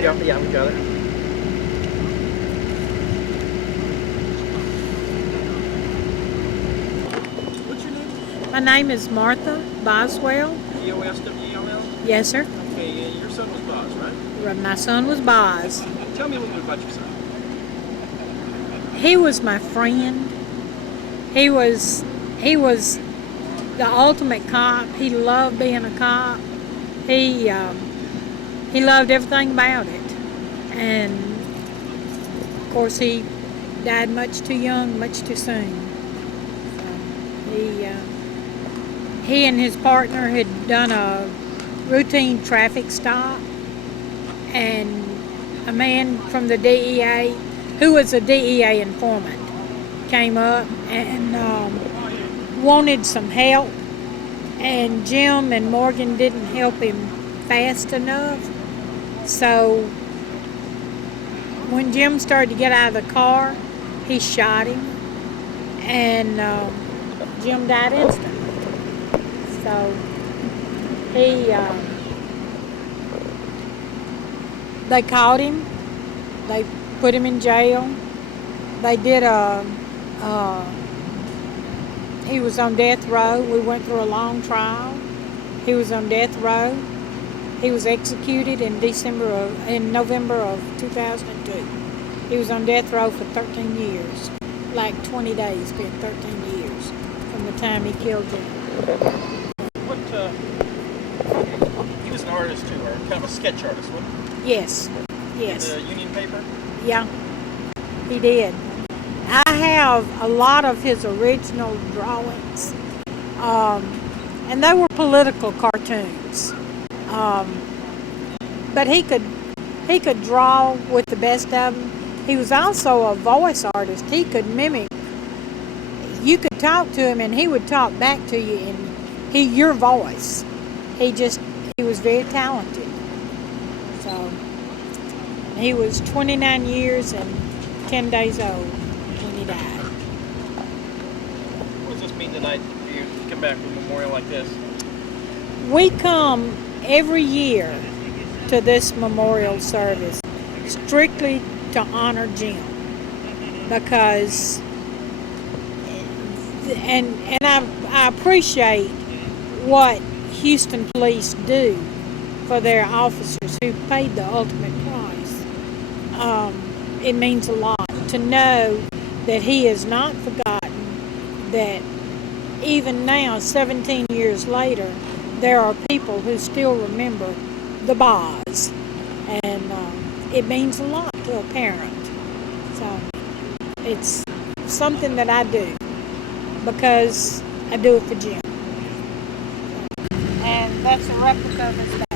we go. Yeah, we got it. What's your name? My name is Martha Boswell. B-O-S-W-E-L-L? Yes, sir. Okay, and your son was Boz, right? My son was Boz. Tell me a little bit about your son. He was my friend. He was the ultimate cop. He loved being a cop. He loved everything about it. And of course he died much too young, much too soon. So he and his partner had done a routine traffic stop, and a man from the DEA, who was a DEA informant, came up and wanted some help, and Jim and Morgan didn't help him fast enough. So when Jim started to get out of the car, he shot him, and Jim died instantly. So they caught him, they put him in jail. They did he was on death row. We went through a long trial. He was on death row. He was executed in November of 2002. He was on death row for 13 years. Like 20 days, been 13 years from the time he killed him. He was an artist too, or kind of a sketch artist, wasn't he? Yes. Yes. The Union paper? Yeah, he did. I have a lot of his original drawings, and they were political cartoons. But he could draw with the best of them. He was also a voice artist. He could mimic. You could talk to him, and he would talk back to you in your voice. He was very talented. So he was 29 years and 10 days old when he died. What does this mean tonight for you to come back to a memorial like this? We come every year to this memorial service strictly to honor Jim, because and I appreciate what Houston police do for their officers who paid the ultimate price. It means a lot to know that he is not forgotten, that even now, 17 years later, there are people who still remember the Boz, and it means a lot to a parent. So it's something that I do because I do it for Jim. And that's a replica of his badge.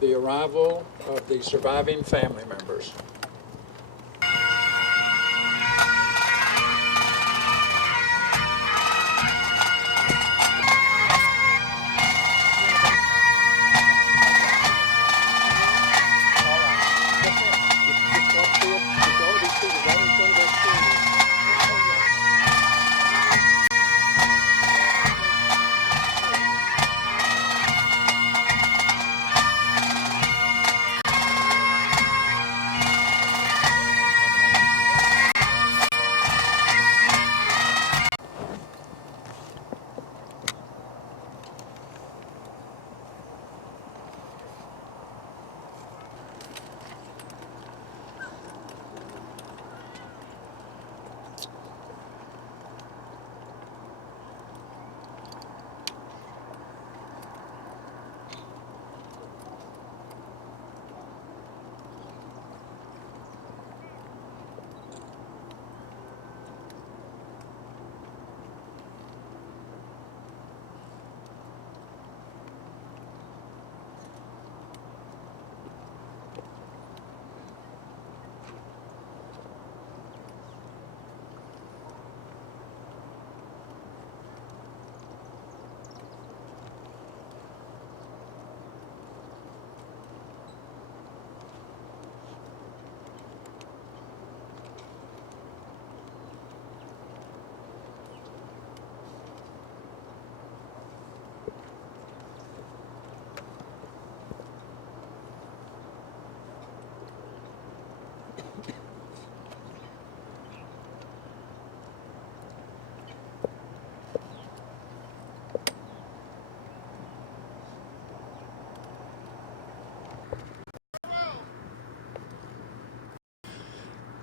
the arrival of the surviving family members.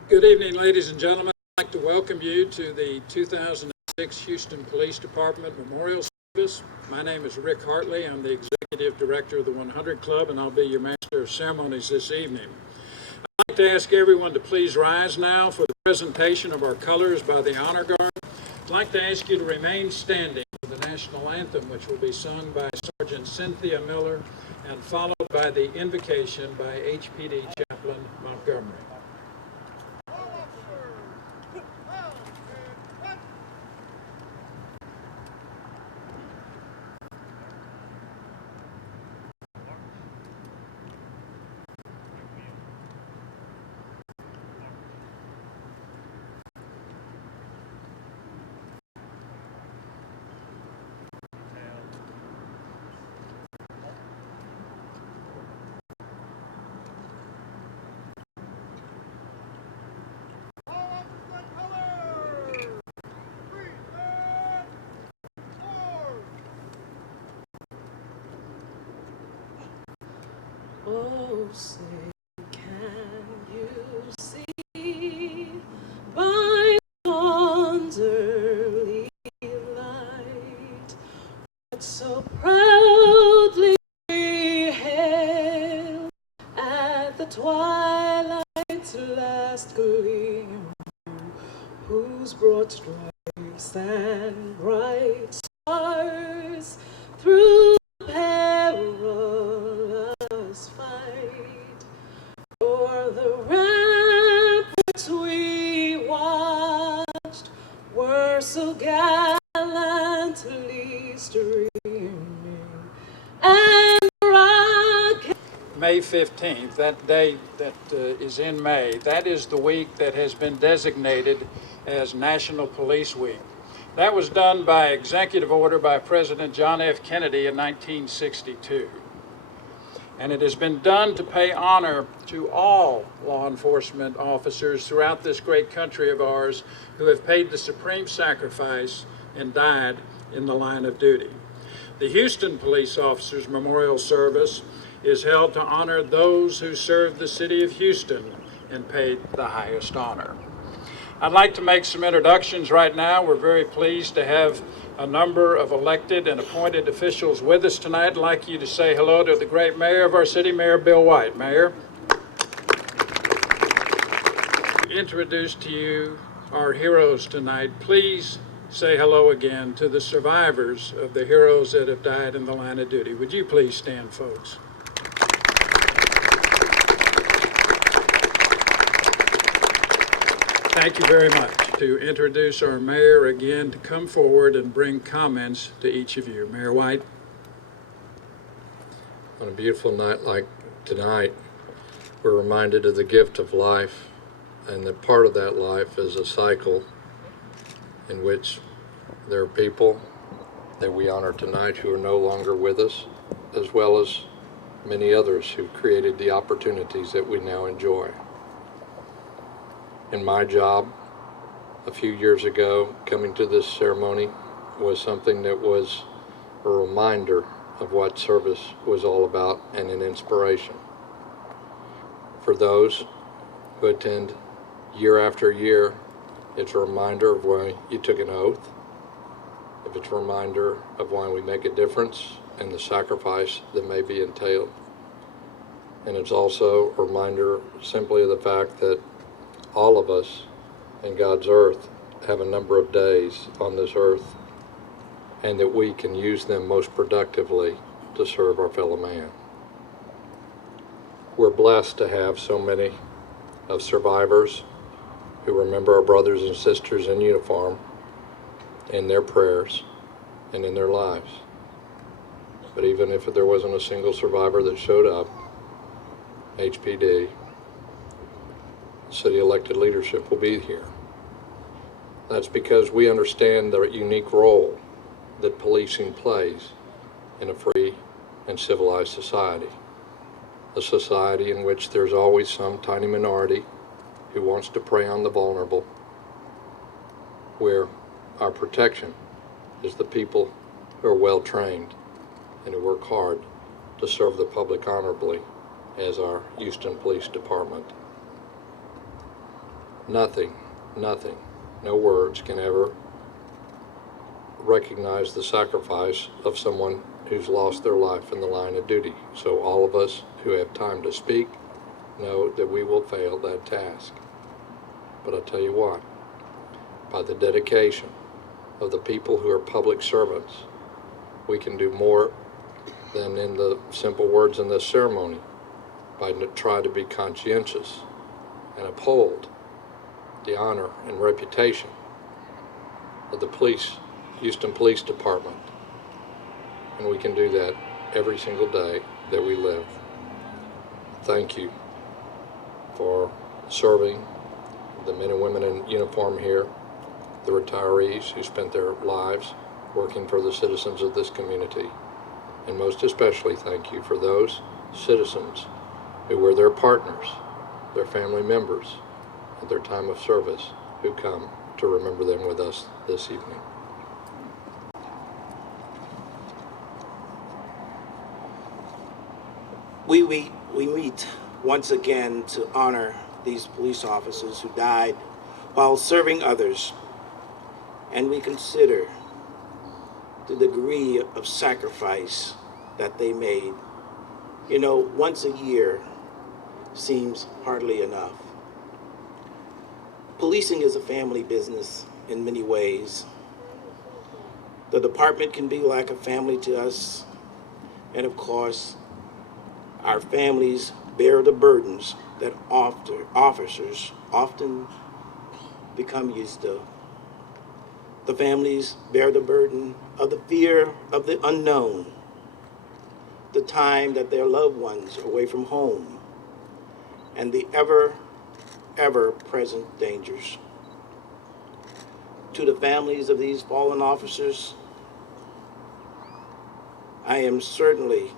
Good evening, ladies and gentlemen. I'd like to welcome you to the 2006 Houston Police Department Memorial Service. My name is Rick Hartley. I'm the Executive Director of the 100 Club, and I'll be your Master of Ceremonies this evening. I'd like to ask everyone to please rise now for the presentation of our colors by the Honor Guard. I'd like to ask you to remain standing for the National Anthem, which will be sung by Sergeant Cynthia Miller and followed by the invocation by Hpd Chaplain Montgomery. Oh, say, can you see by dawn's early light what so proudly we hailed at the twilight's last gleam, whose broad stripes and bright stars through perilous fight o'er the ramparts we watched were so gallantly streaming, and the rocket May 15th, that day that is in May, that is the week that has been designated as National Police Week. That was done by executive order by President John F. Kennedy in 1962. And it has been done to pay honor to all law enforcement officers throughout this great country of ours who have paid the supreme sacrifice and died in the line of duty. The Houston Police Officers Memorial Service is held to honor those who served the city of Houston and paid the highest honor. I'd like to make some introductions right now. We're very pleased to have a number of elected and appointed officials with us tonight. I'd like you to say hello to the great mayor of our city, Mayor Bill White. Mayor. Introduce to you our heroes tonight. Please say hello again to the survivors of the heroes that have died in the line of duty. Would you please stand, folks? Thank you very much. To introduce our mayor again to come forward and bring comments to each of you. Mayor White. On a beautiful night like tonight, we're reminded of the gift of life, and that part of that life is a cycle in which there are people that we honor tonight who are no longer with us, as well as many others who created the opportunities that we now enjoy. In my job, a few years ago, coming to this ceremony was something that was a reminder of what service was all about and an inspiration. For those who attend year after year, it's a reminder of why you took an oath. If it's a reminder of why we make a difference and the sacrifice that may be entailed. And it's also a reminder simply of the fact that all of us in God's earth have a number of days on this earth, and that we can use them most productively to serve our fellow man. We're blessed to have so many of survivors who remember our brothers and sisters in uniform in their prayers and in their lives. But even if there wasn't a single survivor that showed up, HPD, city elected leadership will be here. That's because we understand the unique role that policing plays in a free and civilized society. A society in which there's always some tiny minority who wants to prey on the vulnerable, where our protection is the people who are well trained and who work hard to serve the public honorably, as our Houston Police Department. Nothing, no words can ever recognize the sacrifice of someone who's lost their life in the line of duty. So all of us who have time to speak know that we will fail that task. But I'll tell you what, by the dedication of the people who are public servants, we can do more than in the simple words in this ceremony, by trying to be conscientious and uphold the honor and reputation of the Houston Police Department. And we can do that every single day that we live. Thank you for serving the men and women in uniform here, the retirees who spent their lives working for the citizens of this community. And most especially, thank you for those citizens who were their partners, their family members, at their time of service, who come to remember them with us this evening. We meet once again to honor these police officers who died while serving others, and we consider the degree of sacrifice that they made. You know, once a year seems hardly enough. Policing is a family business in many ways. The department can be like a family to us, and of course, our families bear the burdens that officers often become used to. The families bear the burden of the fear of the unknown, the time that their loved ones are away from home, and the ever-present dangers. To the families of these fallen officers, I am certainly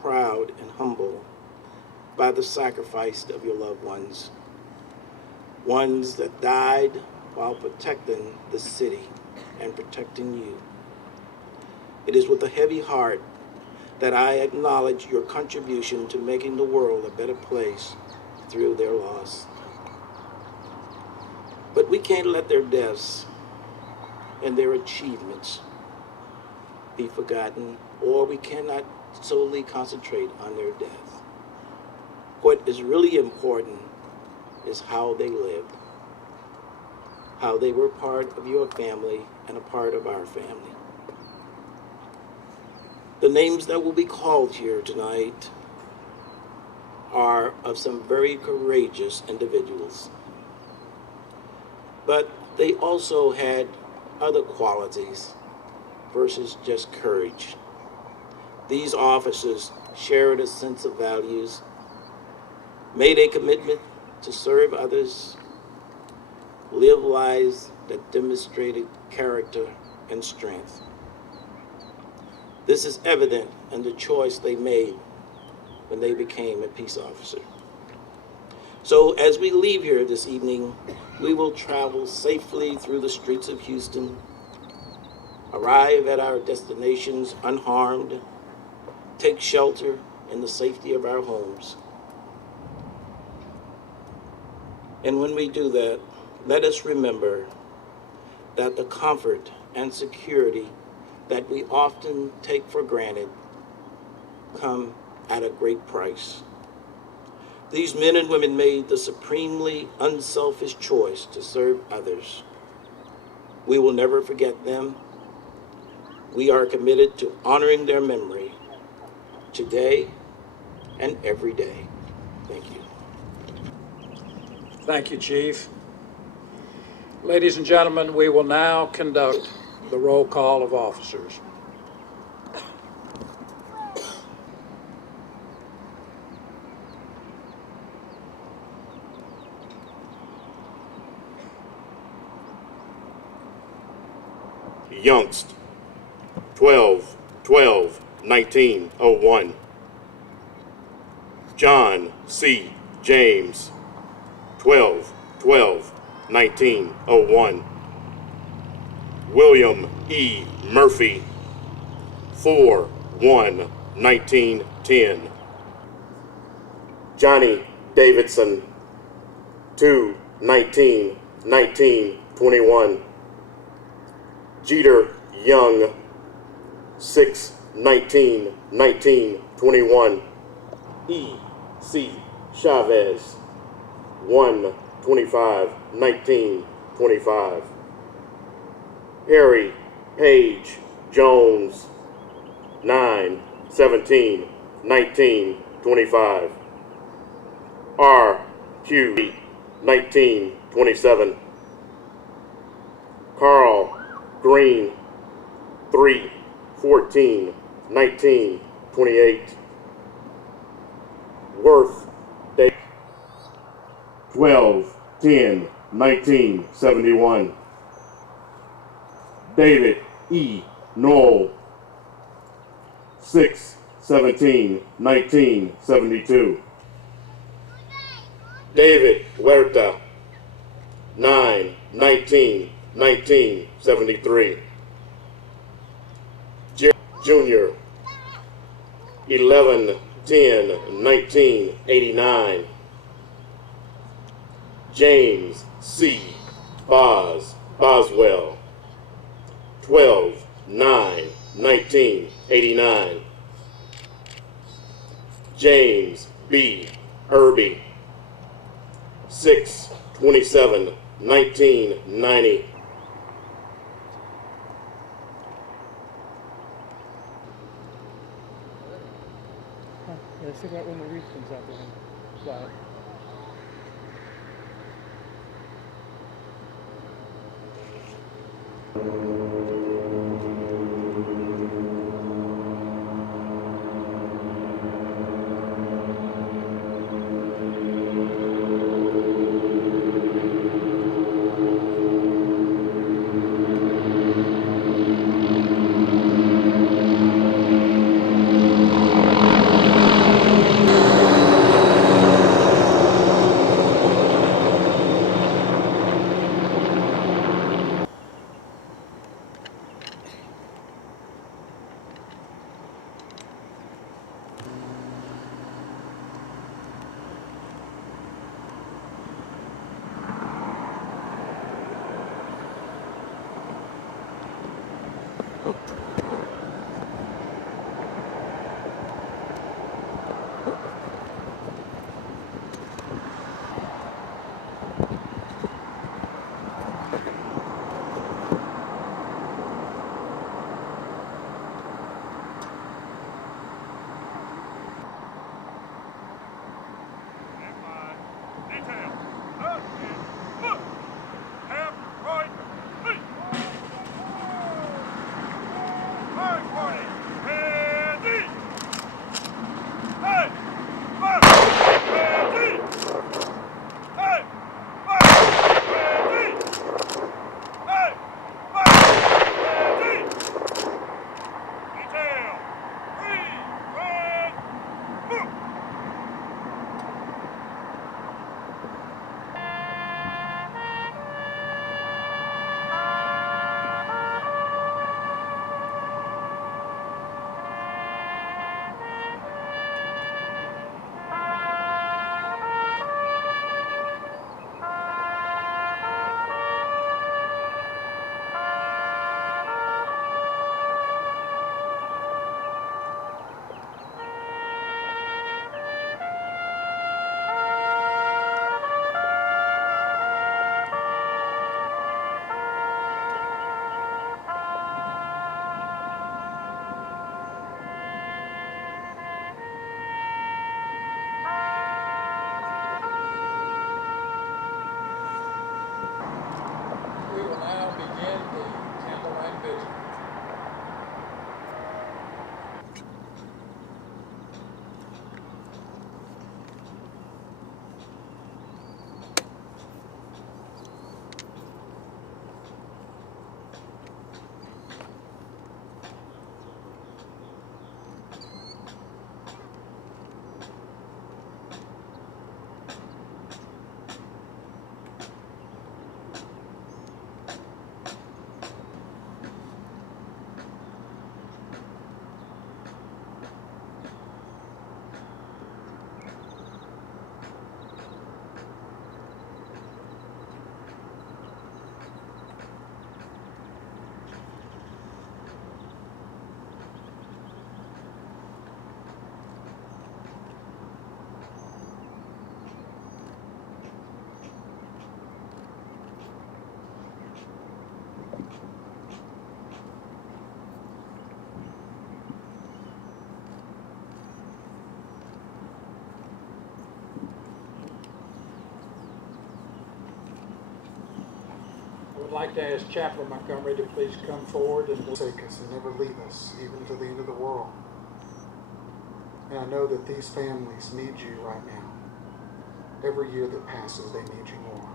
proud and humbled by the sacrifice of your loved ones that died while protecting the city and protecting you. It is with a heavy heart that I acknowledge your contribution to making the world a better place through their loss. But we can't let their deaths and their achievements be forgotten, or we cannot solely concentrate on their death. What is really important is how they lived, how they were part of your family and a part of our family. The names that will be called here tonight are of some very courageous individuals. but they also had other qualities versus just courage. These officers shared a sense of values, made a commitment to serve others, live lives that demonstrated character and strength. This is evident in the choice they made when they became a peace officer. So as we leave here this evening, we will travel safely through the streets of Houston, arrive at our destinations unharmed, take shelter in the safety of our homes. And when we do that, let us remember that the comfort and security that we often take for granted come at a great price. These men and women made the supremely unselfish choice to serve others. We will never forget them. We are committed to honoring their memory today and every day. Thank you. Thank you, Chief. Ladies and gentlemen, we will now conduct the roll call of officers. Youngst, 12/12/1901. John C. James, 12/12/1901. William E. Murphy, 4/1/1910. Johnny Davidson, 2/19/1921. Jeter Young, 6/19/1921. E. C. Chavez, 1/25/1925. Harry Page Jones, 9/17/1925. R. Q. 1927. Carl Green, 3/14/1928. Worth Day, 12/10/1971. David E. Knoll, 6/17/1972. David Huerta, 9/19/1973. Junior, 11/10/1989. James C. Boswell, 12/9/1989. James B. Irby, 6/27/1990. Yeah, figure out when the wreath comes out there. Fly. Detail. Up and look. Have would like to ask Chaplain Montgomery to please come forward and forsake us and never leave us, even to the end of the world. And I know that these families need you right now. Every year that passes, they need you more.